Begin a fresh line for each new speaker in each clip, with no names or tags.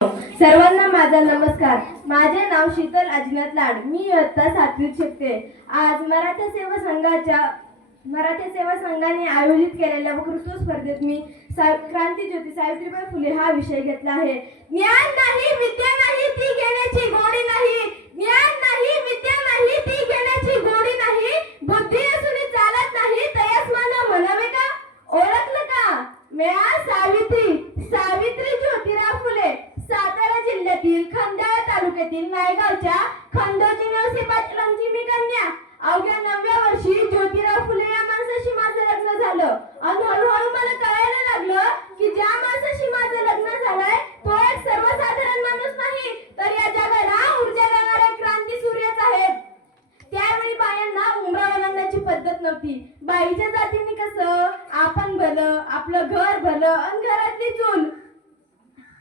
सर्वांना माझा नमस्कार. माझे नाव शीतल अजिनाथ लाड. मी इयत्ता सातवीत शिकते. आज मराठा सेवा संघाच्या मराठा सेवा संघाने आयोजित केलेल्या वक्तृत्व स्पर्धेत मी सा- क्रांती ज्योती सावित्रीबाई फुले हा विषय घेतला आहे. ज्ञान नाही विद्या नाही ती घेण्याची गोडी नाही. ज्ञान नाही विद्या नाही ती घेण्याची गोडी नाही बुद्धी असून चालत नाही तयास मला म्हणावे का ओळखलं का मेळा सावित्री सावित्री ज्योतिराव फुले सातारा जिल्ह्यातील खंडाळा तालुक्यातील नायगावच्या खंडोजी नवसे पाटलांची मी कन्या. अवघ्या नवव्या वर्षी ज्योतिराव फुले या माणसाशी माझं लग्न झालं. आणि हळूहळू मला कळायला लागलं की ज्या माणसाशी माझं लग्न झालंय तो एक सर्वसाधारण माणूस नाही तर या जगाला ऊर्जा देणारा क्रांती सूर्यच आहे. त्यावेळी बायांना उमरा ओलांडण्याची पद्धत नव्हती. बाईच्या जातीने कसं? आपण भलं आपलं घर भलं आणि घरातली चूल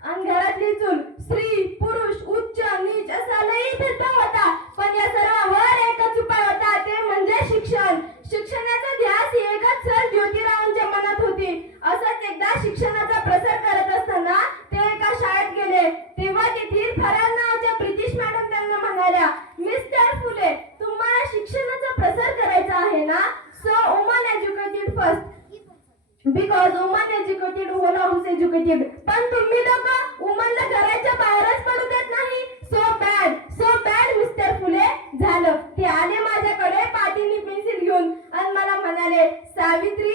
आणि घरातली चूल स्त्री पुरुष उच्च नीच असा लई भेदभाव होता पण या सर्वांवर एकच उपाय होता ते म्हणजे शिक्षण शिक्षणाचा ध्यास ही एकच सर ज्योतिरावांच्या मनात होती असंच एकदा शिक्षणाचा प्रसार करत असताना ते एका शाळेत गेले तेव्हा तेथील फरार नावाच्या ब्रिटिश सांगायला मिस्टर फुले तुम्हाला शिक्षणाचा प्रसार करायचा आहे ना? So woman educated first because woman educated woman house educated पण तुम्ही लोक वुमनला घराच्या बाहेरच पडू देत नाही. So bad so bad mister Phule. झालं. ते आले माझ्याकडे पाठीने पेन्सिल घेऊन. आणि मला म्हणाले सावित्री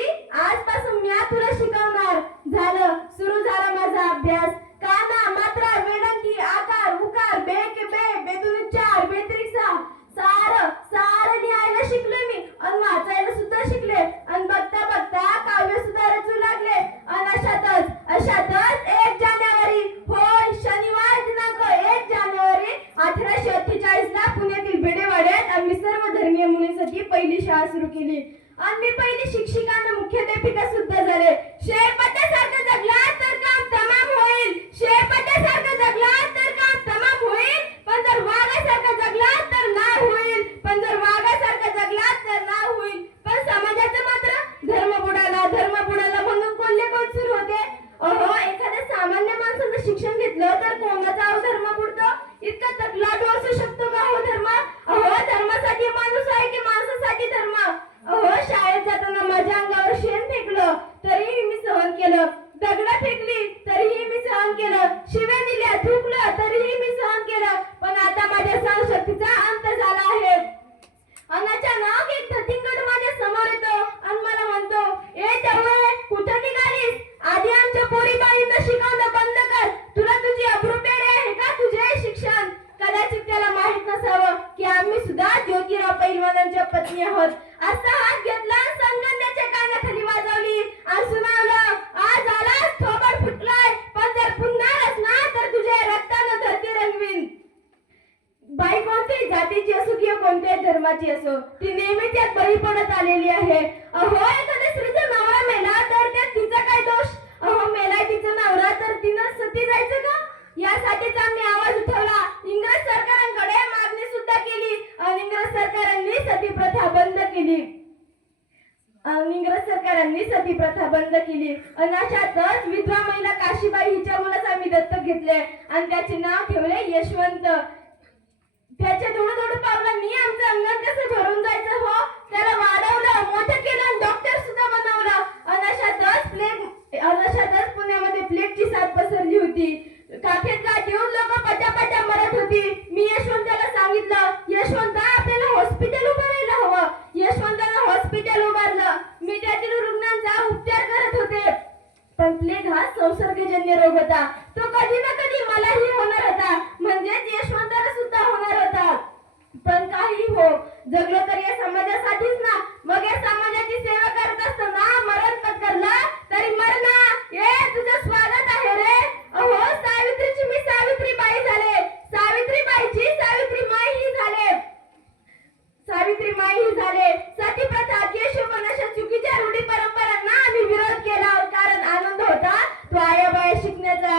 बेतून सार सार लिहायला शिकले मी. आणि वाचायला सुद्धा शिकले आणि बघता बघता काव्य सुद्धा रचू लागले. आणि अशातच अशातच एक जानेवारी होय शनिवार दिनांक एक जानेवारी अठराशे अठ्ठेचाळीस ला पुण्यातील बेडेवाड्यात आम्ही सर्व धर्मीय मुलींसाठी पहिली शाळा सुरू केली. आणि मी पहिली शिक्षिका आणि मुख्याध्यापिका सुद्धा झाले. शेळपट्यासारखं जगला तर काम तमाम होईल. शेळपट्यासारखं जगला तर काम तमाम होईल पण जर वाघासारखं जगला तर नाव होईल पण जर वाघासारखं जगला तर नाव होईल पण समाजाचं मात्र धर्म बुडाला धर्म बुडाला म्हणून कोल्हे कोण सुरू होते अहो एखाद्या सामान्य माणसानं शिक्षण घेतलं तर कोणाचा अहो धर्म बुडतो इतका तकलाटू असू शकतो का हो धर्म अहो धर्मासाठी माणूस आहे की माणसासाठी धर्म अहो शाळेत जाताना माझ्या अंगावर शेण फेकलं तरीही मी सहन केलं दगड फेकली तरीही मी सहन केलं शिव्या दिल्या थुकलं तरीही मी सहन केलं पण आता माझ्या सहनशक्तीचा अंत झाला आहे आणि अचानक एक धतिंगड माझ्यासमोर येतो आणि मला म्हणतो ए तेवढे कुठं निघालीस आधी आमच्या पोरी बाईंना शिकवणं बंद कर तुला तुझी अभ्रुपेडे आहे का तुझे शिक्षण कदाचित त्याला माहीत नसावं की आम्ही सुद्धा ज्योतिराव पत्नी आहोत. असा हात घेतला आणि संगमनेरच्या कानाखाली वाजवली. आणि सुनावलं आज आलास थोबड फुटलाय पण जर पुन्हा आलास ना तर तुझ्या रक्तानं धरती रंगवीन. बाई कोणत्याही जातीची असो किंवा कोणत्याही धर्माची असो ती नेहमी त्यात बळी पडत आलेली आहे. अहो एखाद्या स्त्रीचा नवरा मेला तर त्यात तिचा काय दोष अहो मेलाय तिचा नवरा तर तिनं सती जायचं का यासाठीच आम्ही आवाज उठवला इंग्रज सरकारांकडे मागणी सुद्धा केली आणि इंग्रज सरकारांनी सती प्रथा बंद केली. इंग्रज सरकारांनी सती प्रथा बंद केली. आणि अशातच विधवा महिला काशीबाई हिच्या मुलाच आम्ही दत्तक घेतले आणि त्याचे नाव ठेवले यशवंत. त्याच्या थोडं थोडं पावलांनी आमचं अंगण कसं भरून जायचं हो? त्याला वाढवलं मोठं केलं आणि डॉक्टर सुद्धा बनवलं आणि अशातच प्लेग आणि अशातच पुण्यामध्ये प्लेगची साथ पसरली होती काखेत गाठ येऊन लोक पटापटा मरत होती मी यशवंताला सांगितलं यशवंत आपल्याला हॉस्पिटल उभारायला हवं यशवंतानं हॉस्पिटल उभारलं मी त्यातील रुग्णांचा उपचार करत होते पण प्लेग हा संसर्गजन्य रोग होता. तो कधी ना कधी मलाही होणार होता. म्हणजेच यशवंताला सुद्धा होणार होता. पण काही हो जगलो तर या समाजासाठीच ना. मग या समाजाची सेवा करत असताना मरण पत्करला तरी मरणा ए तुझं स्वागत आहे रे अहो सावित्रीची मी सावित्री बाई झाले सावित्री बाईची सावित्री माई ही झाले सावित्री माई ही झाले सती प्रथा केशवपण अशा चुकीच्या रूढी परंपरांना आम्ही विरोध केला कारण आनंद होता तो आयाबाया शिकण्याचा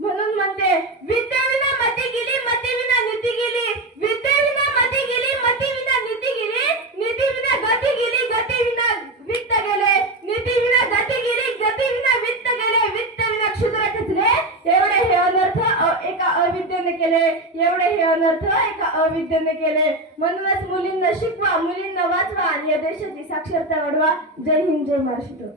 म्हणून म्हणते विद्याविना मती गेली मती विना नीती गेली. विद्याविना मती गेली मती विना नीती गेली. नीती विना गती गेली गती विना वित्त गेले. नीती विना गती गेली गती विना वित्त गेले. वित्त विना क्षुद्र खचले एवढे हे अनर्थ एका अविद्येने केलय एवढे हे अनर्थ एका अविद्येने केले. म्हणूनच मुलींना शिकवा मुलींना वाचवा आणि या देशाची साक्षरता वाढवा. जय हिंद जय महाराष्ट्र.